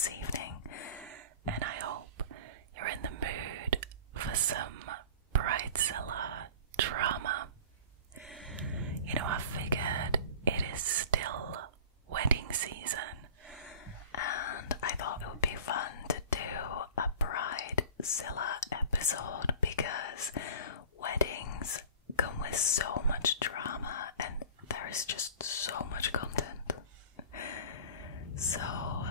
this evening, and I hope you're in the mood for some Bridezilla drama. You know, I figured it is still wedding season, and I thought it would be fun to do a Bridezilla episode because weddings come with so much drama and there is just so much content. So,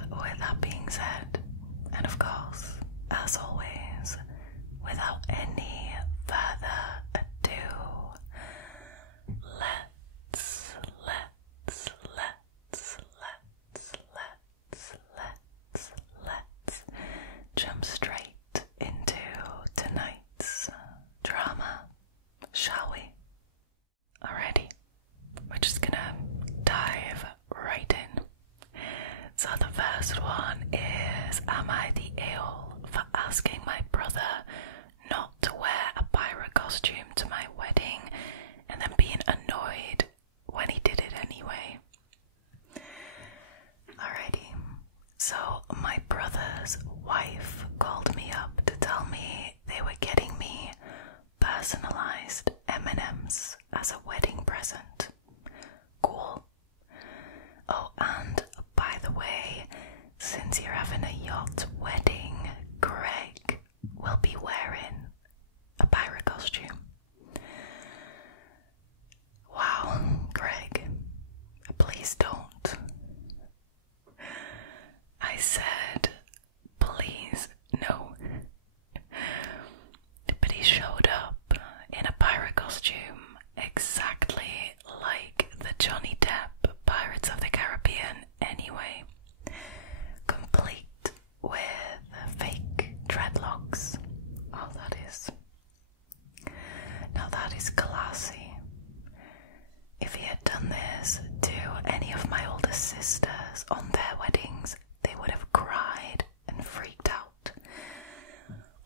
with that being said, and of course, as always, without any further ado, let's jump straight into tonight's drama, shall we? Alrighty, we're just gonna dive right in. So the first one is, am I the a-hole for asking my brother not to wear a pirate costume to my wedding and then being annoyed when he did it anyway? Alrighty, so my brother's wife called me up to tell me they were getting me personalized M&Ms as a wedding present. Cool. Oh, and by the way, since you're having a yacht wedding, Greg will be wearing a pirate costume. Wow, Greg, please don't. I said, please, no. But he showed up in a pirate costume exactly like the Johnny Depp Pirates of the Caribbean anyway, complete with fake dreadlocks. Oh, that is. Now that is classy. If he had done this to any of my older sisters on their weddings, they would have cried and freaked out.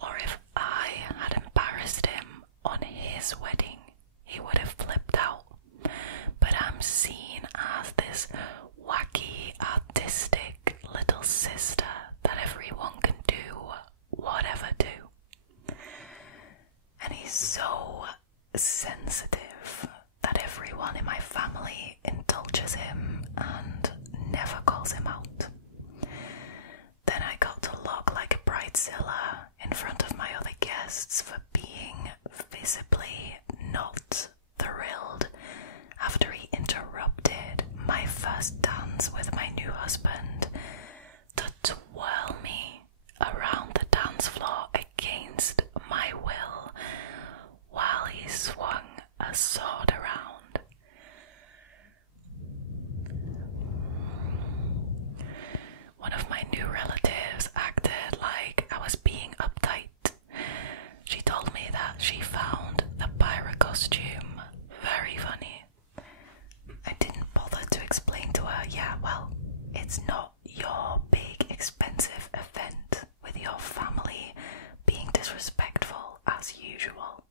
Or if I had embarrassed him on his wedding, he would have flipped out. But I'm seen as this wacky, artistic little sister that everyone can do whatever do. And he's so sensitive that everyone in my family indulges him and never calls him out. Then I got to look like a bridezilla in front of my other guests for being visibly not thrilled after he interrupted my first dance with my new husband to twirl me around the dance floor against my will while he swung a sword around. One of my new relatives acted like I was being uptight. She told me that she found the pirate costume very funny. I didn't bother to explain to her, yeah, well, it's not your big expensive event with your family being disrespectful as usual.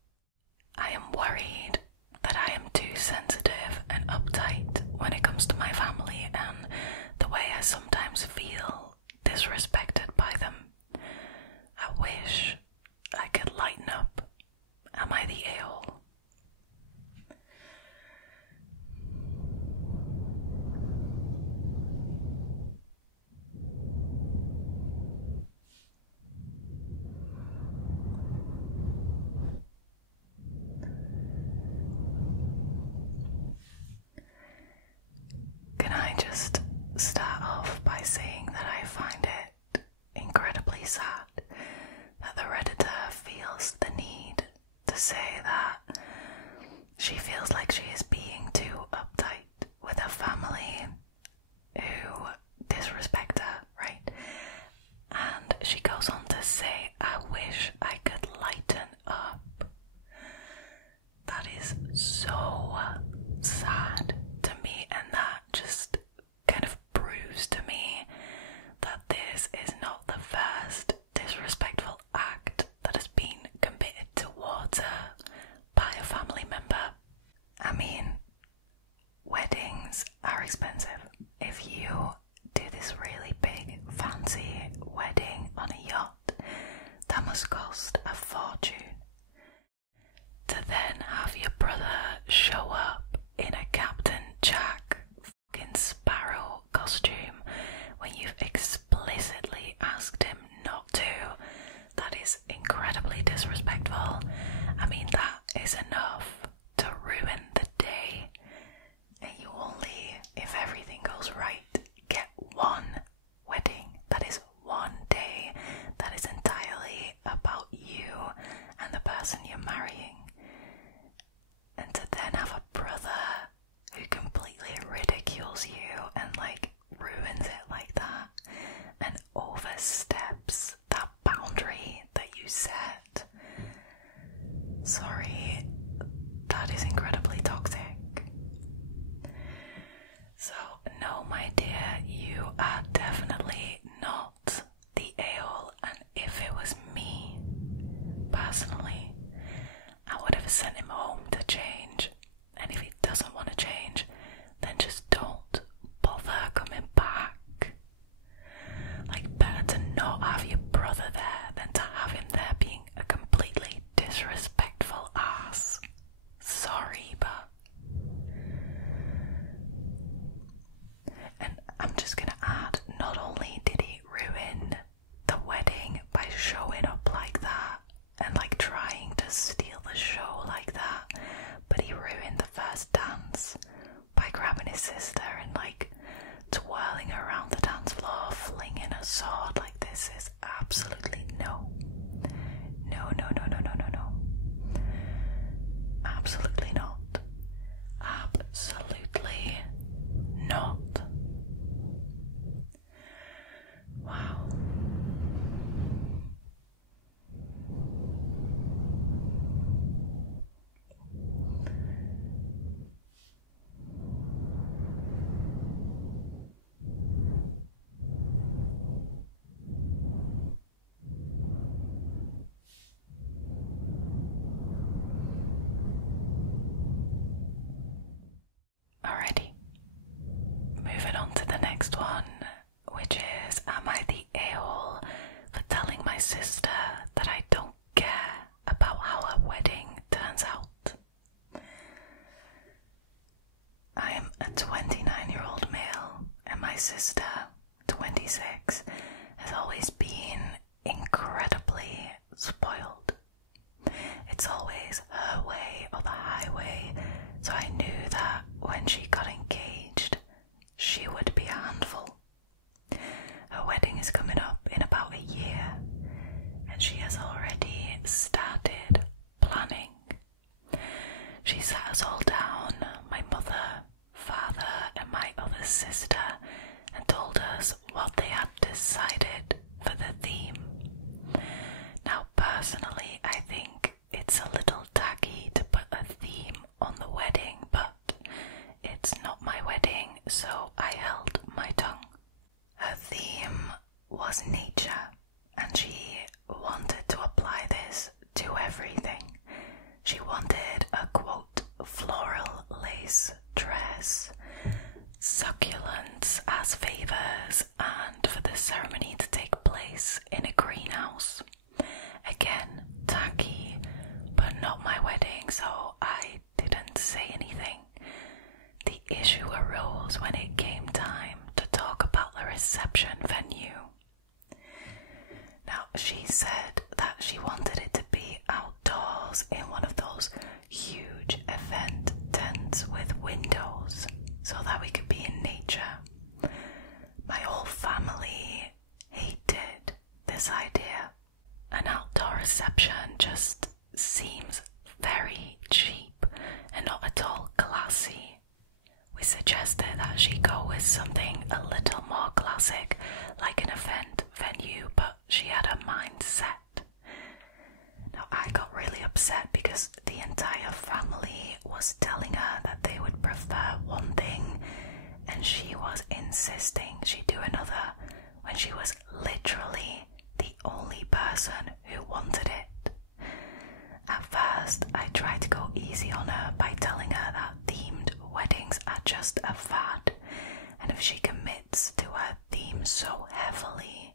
I am worried that I am too sensitive and uptight when it comes to my family and the way I sometimes feel disrespected by them. I wish I could lighten up. Am I the a-hole? Can I just start off by saying that I find it incredibly sad that the Redditor feels the need to say that she feels like she is being too uptight with her family who disrespect her, right? And she goes on to say, I wish I could lighten up. That is so sad to me, and that just kind of proves to me that this is not the first disrespectful act that has been committed towards her by a family member. I mean, weddings are expensive. If you do this really big, fancy must cost a fortune. To then have your brother show up in a Captain Jack Sparrow costume when you've explicitly asked him not to, that is incredibly disrespectful. I mean, that is enough to ruin the day, and you only, if everything goes right, get one wedding. That is one day that is entirely about you and the person you're marrying. And to then have a brother who completely ridicules you and ruins it like that and oversteps that boundary that you set. Sorry, that is incredibly toxic. So, no, my dear, you are definitely not the a-hole, and if it was me, personally, I would have sent him home to change, and if he doesn't want to change, then just don't bother coming back. Better to not have your brother there than to have him there being a completely disrespectful ass. Sorry, but... And I'm just gonna add, not only did he ruin the wedding by showing up like that and trying to steal the show like that, but he ruined the first dance by grabbing his sister and twirling around the dance floor, flinging a sword. This is absolutely no. No, no, no, no, no, no, no. Absolutely not. Absolutely not. Wow. Alrighty, moving on to the next one, which is, am I the a-hole for telling my sister that I don't care about how her wedding turns out? I am a 29-year-old male, and my sister, 26, has always been incredibly spoiled. It's always her way or the highway, so I knew that when she got engaged, she would be a handful. Her wedding is coming up in about a year, and she has already started planning. She sat us all down, my mother, father, and my other sister, and told us what they had decided for the theme. Now, personally, I think it's a little tacky to put a theme on the wedding, but it's not my wedding, so I held my tongue. Her theme was nature, and she wanted to apply this to everything. She wanted a quote floral lace dress, succulents as favors, and for the ceremony to take place in a greenhouse. Again, tacky, but not my wedding, so I didn't say anything. The issue arose when it came time to talk about the reception venue. Now, she said that she wanted it to be outdoors in one of those huge event tents with windows so that we could be in nature. My whole family hated this idea. An outdoor reception just seems very cheap and not at all classy. We suggested that she go with something a little more classic, like an event venue, but she had her mind set. Now, I got really upset because the entire family was telling her that they would prefer one thing, and she was insisting she do another when she was literally the only person who wanted it. At first, I tried to go easy on her by telling her that themed weddings are just a fad, and if she commits to her theme so heavily,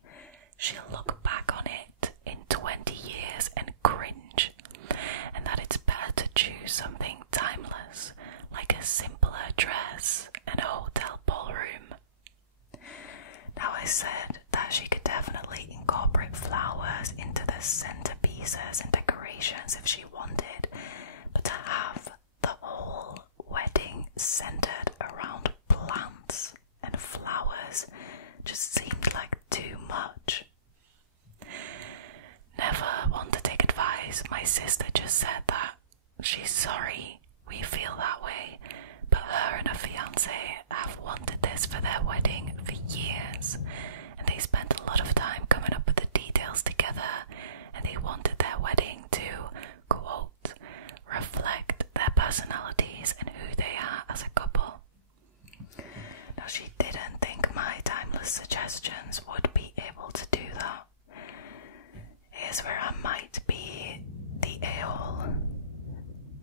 she'll look back on it in 20 years said that she could definitely incorporate flowers into the centerpieces and decorations if she wanted, but to have the whole wedding centered around plants and flowers just seemed like too much. Never one to take advice, my sister just said that she's sorry we feel that way, but her and her fiance have wanted this for their wedding for years, and they spent a lot of time coming up with the details together, and they wanted their wedding to, quote, reflect their personalities and who they are as a couple. Now, she didn't think my timeless suggestions would be able to do that. Here's where I might be the a-hole.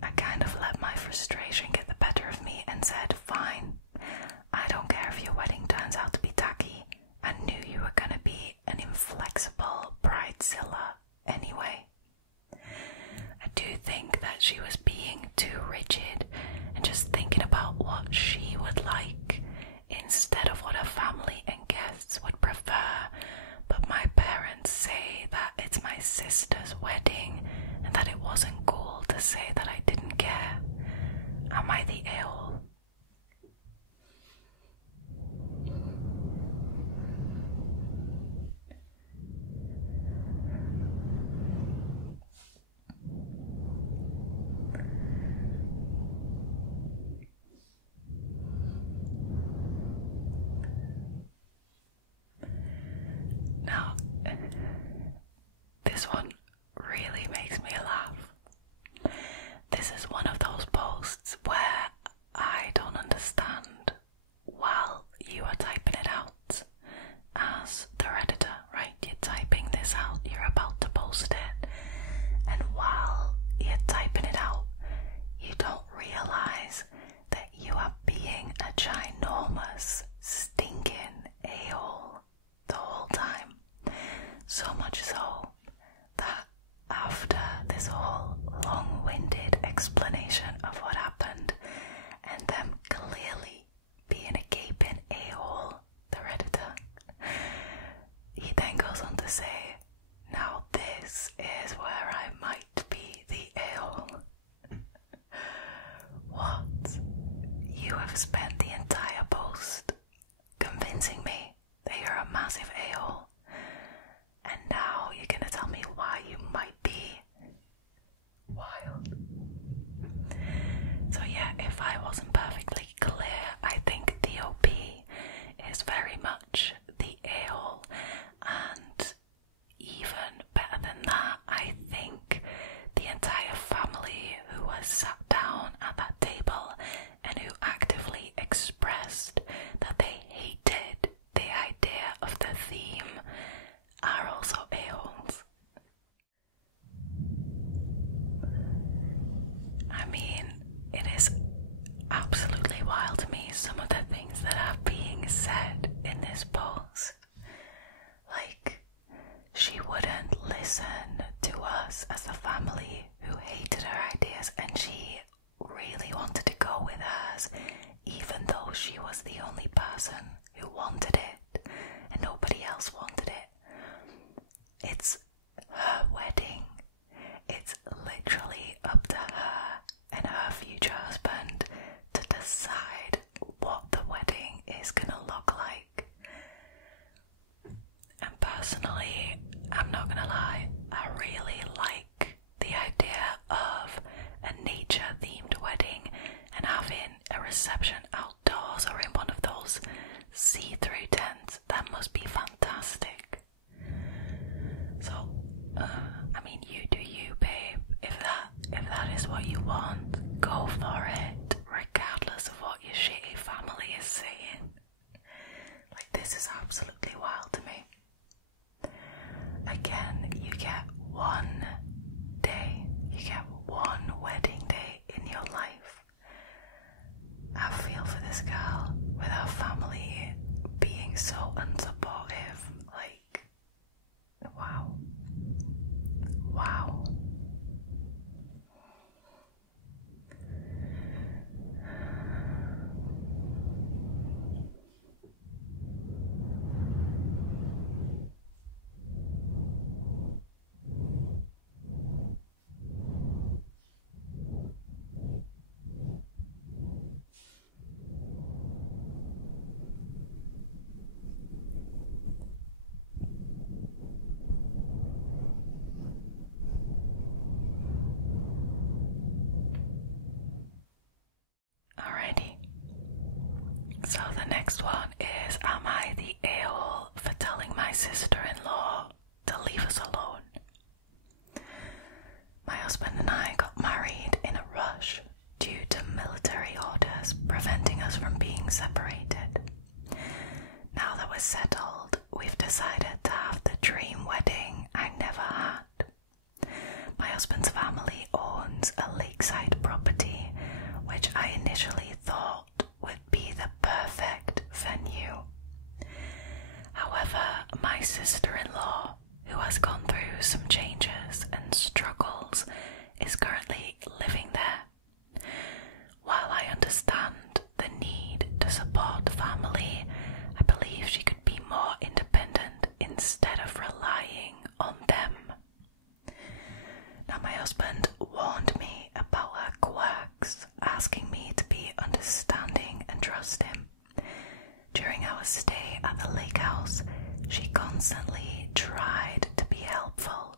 I kind of let my frustration get the better of me and said, fine, I don't care if your wedding turns out to be tacky. I knew you were going to be an inflexible Bridezilla anyway. I do think that she was being too rigid and just thinking about what she would like instead of what her family and guests would prefer, but my parents say that it's my sister's wedding and that it wasn't cool to say that I didn't care. Am I the a-hole? Now, this one really makes me laugh. This is one of those posts where I don't understand while you are typing it out as the Redditor, right? You're typing this out, you're about to post it, and while you're typing it out, you don't realize that you are being a ginormous, stinking a-hole the whole time. So much so that after this whole long-winded explanation of what happened and them clearly being a gaping a-hole, the Redditor, he then goes on to say, now this is where I might be the a-hole. What? You have spent the entire post convincing me that you're a massive a-hole, and now you're gonna tell me why you might be? Wild. So yeah, if I wasn't perfectly clear, I think DOP is very much the a-hole, and even better than that, I think the entire family who was sat down at that table and who actively expressed that they hated the idea of the theme are also a-holes. I mean, it is absolutely wild to me some of the things that are being said in this post. Like, she wouldn't listen to us as the family who hated her ideas, and she really wanted to go with hers, even though she was the only person who wanted it and nobody else wanted it. It's her wedding. It's literally up to her and her future husband to decide what the wedding is gonna look like. And personally, I'm not gonna lie, I really like the idea of a nature-themed wedding and having a reception outdoors or in one of those see-through tents. That must be fantastic. So, I mean, you do you, babe. If that is what you want, go for it, regardless of what your shitty family is saying. Like, this is absolutely wild to me. Again, you get one day, you get one wedding day in your life. I feel for this girl with her family being so unsupportive. Like, wow. Wow. next one is, am I the a-hole for telling my sister-in-law to leave us alone? My husband and I got married in a rush due to military orders preventing us from being separated. Now that we're settled, we've decided to have the dream wedding I never had. My husband's family owns a lakeside property, which I initially thought would be the perfect venue. However, my sister-in-law, who has gone through some changes and struggles, is currently living there. While I understand the need to support family, I believe she could be more independent instead of relying on them. Now, my husband warned me about her quirks, asking me to be understanding and trust him. During our stay at the lake house, she constantly tried to be helpful,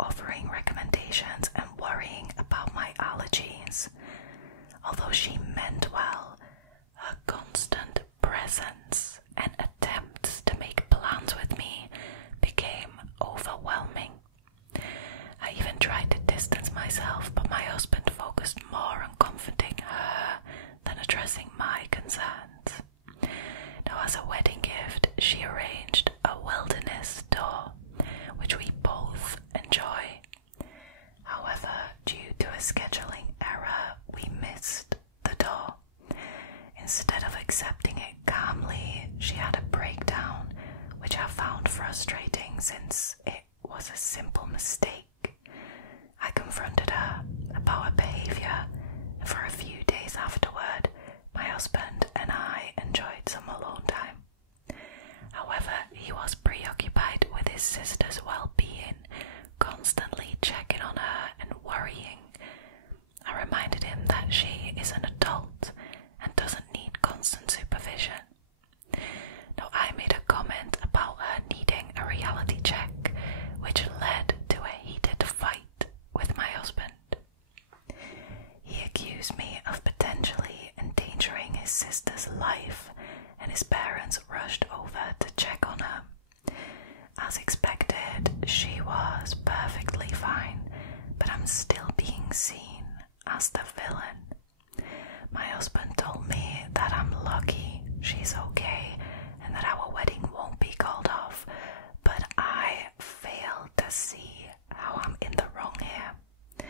offering recommendations and worrying about my allergies. Although she meant well, her constant presence and attempts to make plans with me became overwhelming. I even tried to distance myself, but my husband focused more on comforting her than addressing my concerns. Now, as a wedding gift, she arranged a wilderness tour, which we both enjoy. However, due to a scheduling error, we missed the tour. Instead of accepting it calmly, she had a breakdown, which I found frustrating since it was a simple mistake. I confronted her about her behaviour, and for a few days afterward, my husband and I enjoyed some alone time. However, he was preoccupied with his sister's well-being, constantly checking on her and worrying. I reminded him that she is an adult and doesn't need constant supervision. Now, I made a comment about her needing a reality check, which led to a heated fight with my husband. He accused me of potentially endangering his sister's life, and his parents rushed over to check on her. As expected, she was perfectly fine, but I'm still being seen as the villain. My husband told me that I'm lucky she's okay and that our wedding won't be called off, but I fail to see how I'm in the wrong here.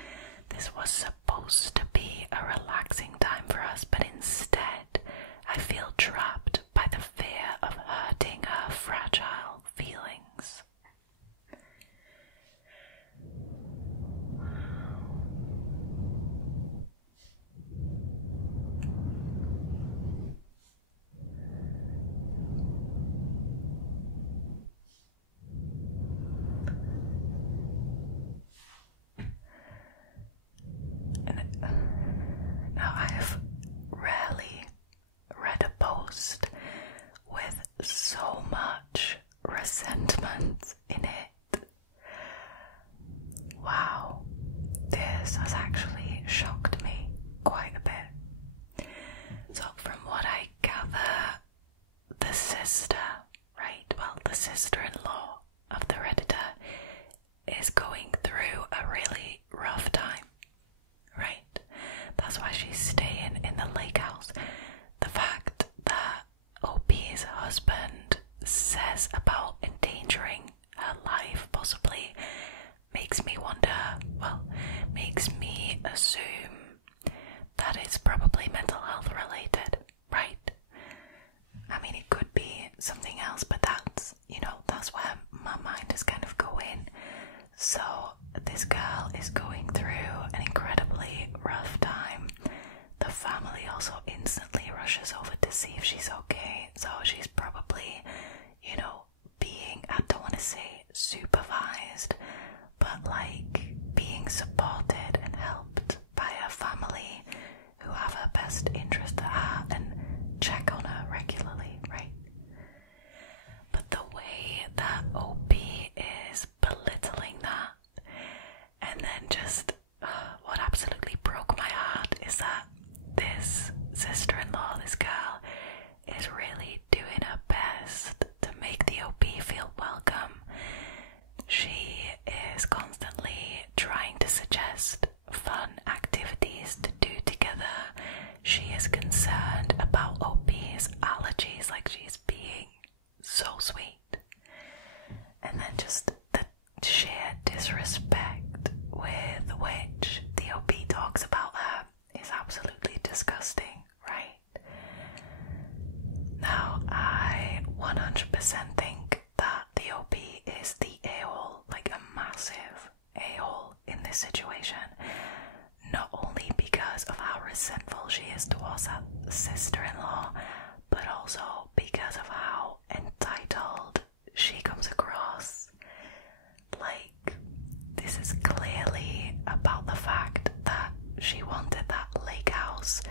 This was supposed to be a relaxing time for us, but instead I feel trapped by the fear of hurting her fragile feelings. Now, I have rarely read a post with so much resentment in it. Wow, this has actually shocked me quite a bit. So from what I gather, the sister, right, well, the sister-in-law of the Redditor is going through a really rough time, right? That's why she's staying in the lake house. The fact that OP's husband says about endangering her life possibly makes me wonder, well, makes me assume that it's probably mental health related, right? I mean, it could be something else, but that's, that's where my mind is kind of going. So this girl is going through an incredibly rough time. The family also instantly rushes over to see if she's okay. So she's probably, being, I don't want to say supervised, but like being supported and helped by her family who have her best interest at heart and check on her regularly, right? But the way that OP is belittling that, and then just what absolutely broke my heart is that this sister-in-law, this girl, is really disrespect with which the OP talks about her is absolutely disgusting, right? Now, I 100% think that the OP is the a-hole, like a massive a-hole in this situation, not only because of how resentful she is towards her sister-in-law, but also because of how entitled she comes across. Like, this is clearly about the fact that she wanted that lake house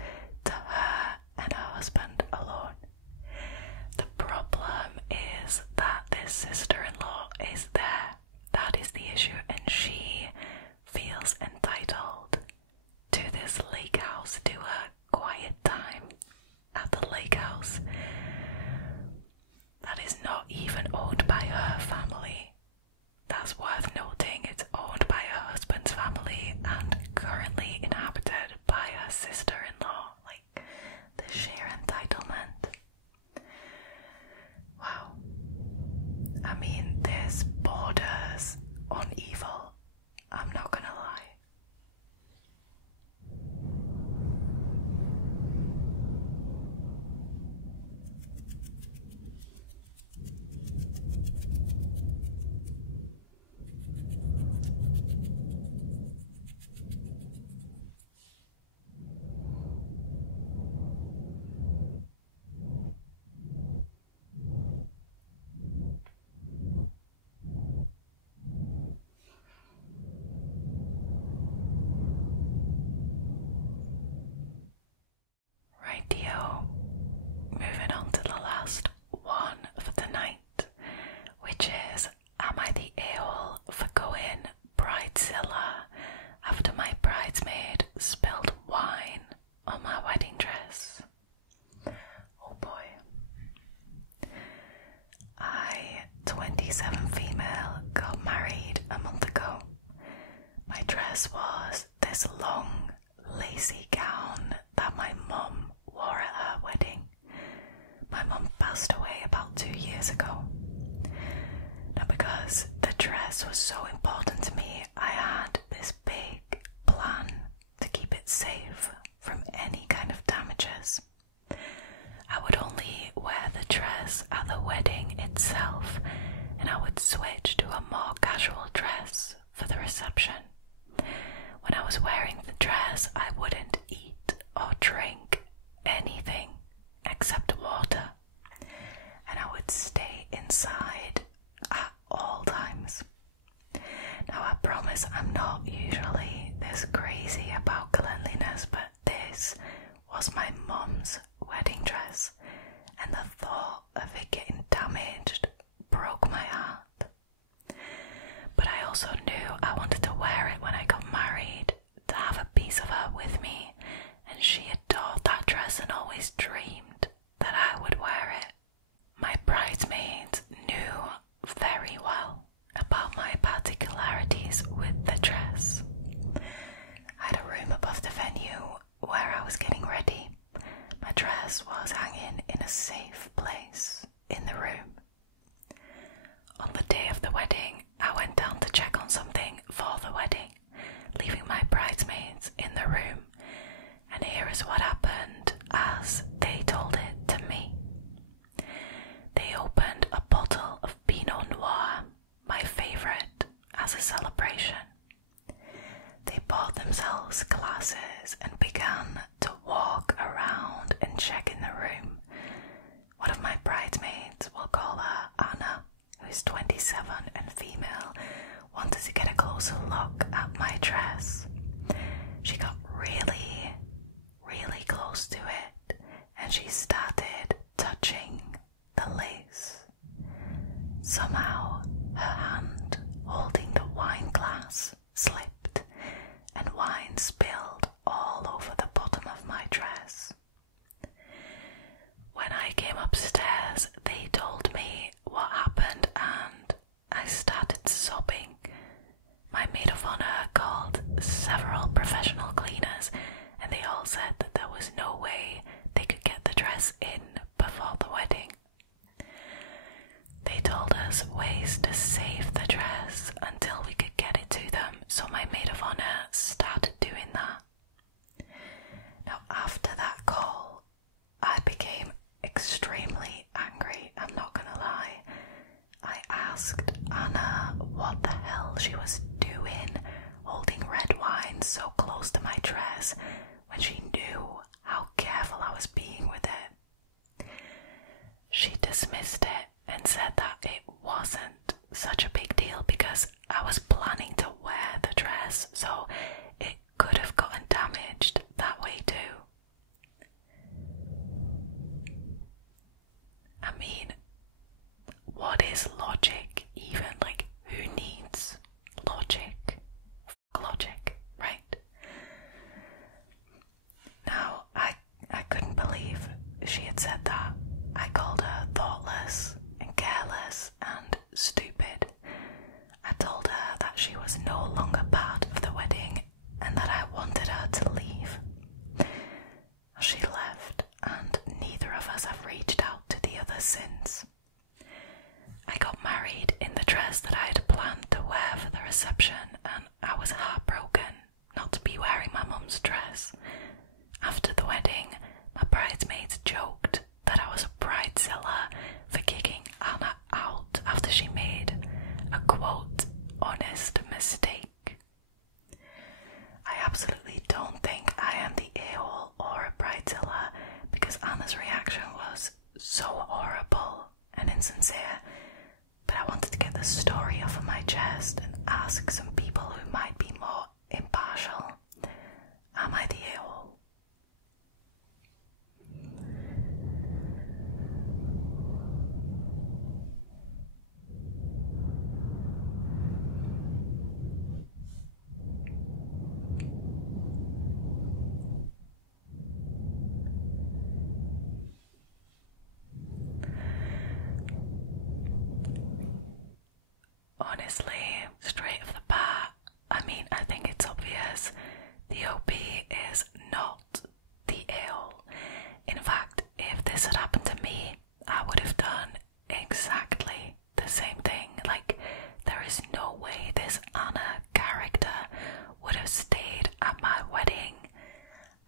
to her and her husband alone. The problem is that this sister-in-law is there. That is the issue, and she feels entitled to this lake house, to her quiet time at the lake house. That is not even owned by her family. That's worth noting. It's owned by her husband's family and currently inhabited by her sister-in-law. Like, the sheer entitlement. Wow. I mean, this borders on evil. I'm not gonna lie. Rightio, moving on to the last one for the night, which is, am I the a-hole for going Bridezilla after my bridesmaid spilled wine on my wedding dress? Oh boy. I, 27 female, got married a month ago. My dress was this long, lacy gown that my mum wore at her wedding. My mum passed away about 2 years ago. Now, because the dress was so important to me, I had this big plan to keep it safe from any kind of damages. I would only wear the dress at the wedding itself, and I would switch to a more casual dress for the reception. When I was wearing the dress, I wouldn't eat or drink anything except water, and I would stay inside at all times. Now, I promise I'm not usually this crazy about cleanliness, but this was my mum's wedding dress, and the thought of it getting damaged broke my heart. But I also knew I wanted to wear it when I got married, to have a piece of her with me, and she adored that dress and always dreamed that I would wear it. My bridesmaids knew very well about my particularities with the dress. I had a room above the venue where I was getting ready. My dress was hanging in a safe place in the room. On the day of the wedding, I went down to check on something for the wedding, leaving my bridesmaids in the room, and here is what happened as they told it to me. They opened a bottle of Pinot Noir, my favourite, as a celebration. They bought themselves glasses and began to walk around and check in the room. One of my bridesmaids, we'll call her Anna, who is 27 and female, wanted to get a closer look at my dress. She got really, really close to it, and she started touching the lace. Somehow, her hand holding the wine glass slipped, and wine spilled all over the bottom of my dress. When I came upstairs, they told me what happened, and I started sobbing. My maid of honor called several professional cleaners, and they all said that there was no way they could get the dress in before the wedding. They told us ways to save the dress until we could get so my maid of honour started doing that. Now, after that call, I became extremely angry, I'm not gonna lie. I asked Anna what the hell she was doing holding red wine so close to my dress when she knew how careful I was being with it. She dismissed it and said that it wasn't such a big deal because I was planning to wear the dress, so it could have gotten damaged that way too. I mean, what is logic even? Like, who needs logic? Logic, right? Now, I couldn't believe she had said that. I called her thoughtless and careless and stupid. I told her that she was no longer part of the wedding and that I wanted her to leave. She left, and neither of us have reached out to the other since. I got married in the dress that I had planned to wear for the reception, and I was heartbroken not to be wearing my mum's dress. After the wedding, my bridesmaids joked that I was a bridezilla for kicking Anna out after she made a quote, honest mistake. I absolutely don't think I am the a-hole or a bridezilla because Anna's reaction was so horrible and insincere, but I wanted to get the story off of my chest and ask some people who might be more impartial. Am I the a-hole? Honestly, straight off the bat, I mean, I think it's obvious. The OP is not the a-hole. In fact, if this had happened to me, I would have done exactly the same thing. Like, there is no way this Anna character would have stayed at my wedding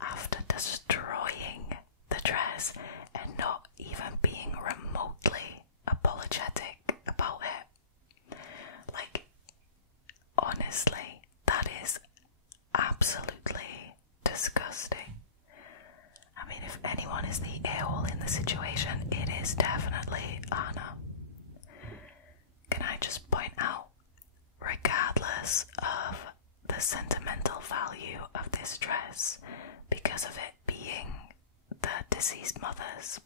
after destroying the dress and not even being remotely apologetic about it. Like, honestly, that is absolutely disgusting. I mean, if anyone is the a-hole in the situation, it is definitely Anna. Can I just point out, regardless of the sentimental value of this dress, because of it being the deceased mother's,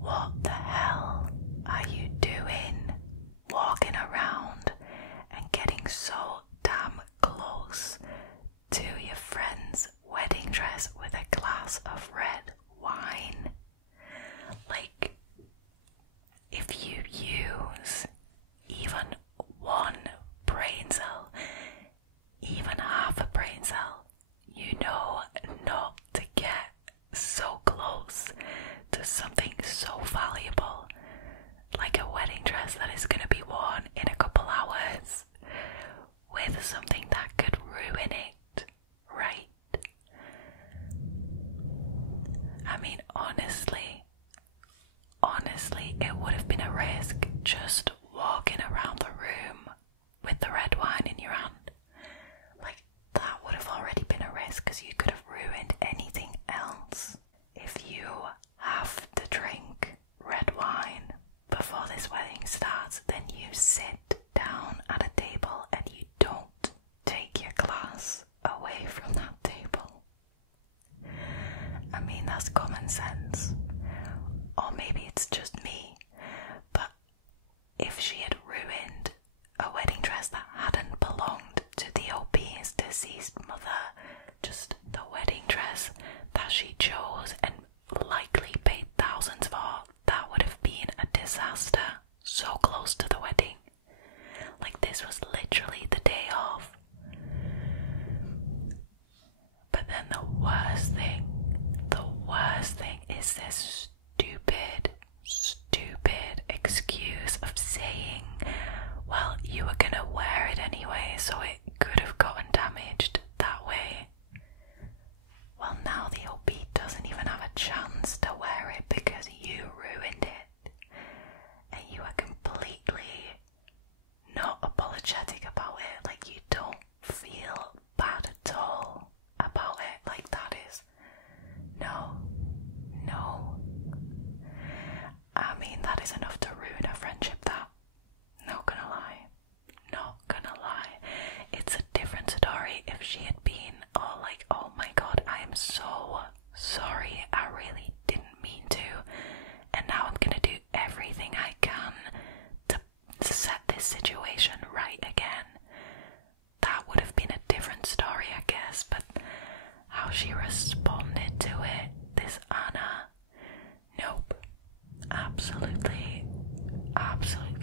what the hell are you doing walking around and getting so damn close to your friend's wedding dress with a glass of red wine? Like, if you use even one brain cell, even half a brain cell, you know not to get so close to something so valuable like a wedding dress that is going to be worn in a couple hours with something that could ruin it, right? I mean, honestly, it would have been a risk just walking around the room with the red wine in your hand. Like, that would have already been a risk because you could have ruined anything else. If you have to drink red wine before this wedding starts, then you sit down at a table and you don't take your glass away from that table. I mean, that's common sense. Or maybe it's just me, but if she had ruined a wedding dress that hadn't belonged to the OP's deceased mother, just the wedding dress that she chose and likely paid thousands for, that would have been a disaster so close to the wedding. Like, this was literally the day of. But then the worst thing is this stupid excuse of saying, well, you were gonna wear it anyway, so it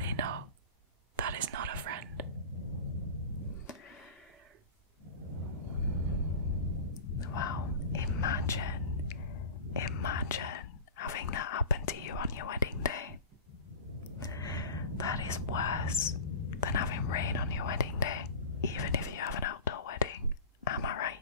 Absolutely not. That is not a friend. Wow, imagine having that happen to you on your wedding day. That is worse than having rain on your wedding day, even if you have an outdoor wedding. Am I right?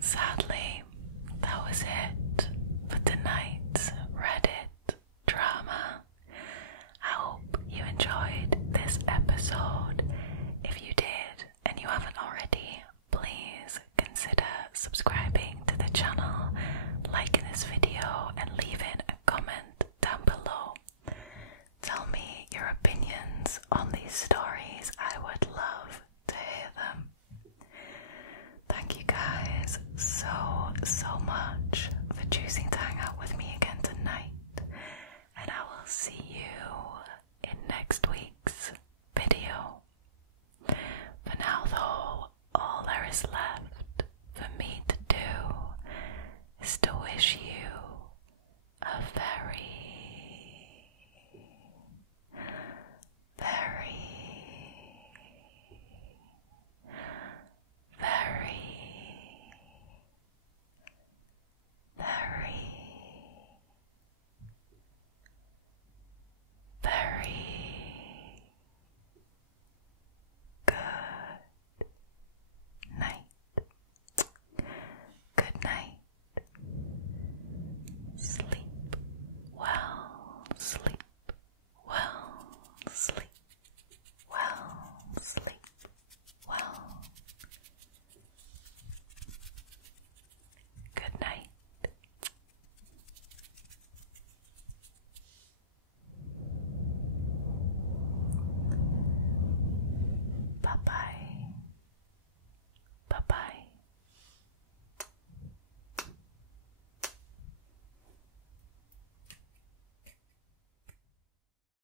Sadly, that was it for tonight's Reddit drama. I hope you enjoyed this episode. If you did and you haven't already, please consider subscribing to the channel, liking this video and leaving a comment down below. Tell me your opinions on these stories. I would love to hear them. Thank you guys so much for choosing to hang out with me again tonight, and I will see you in next week's video. For now though, all there is left for me to do is to wish you a very good night. Sleep well, sleep well, sleep well, sleep well. Good night. Bye-bye.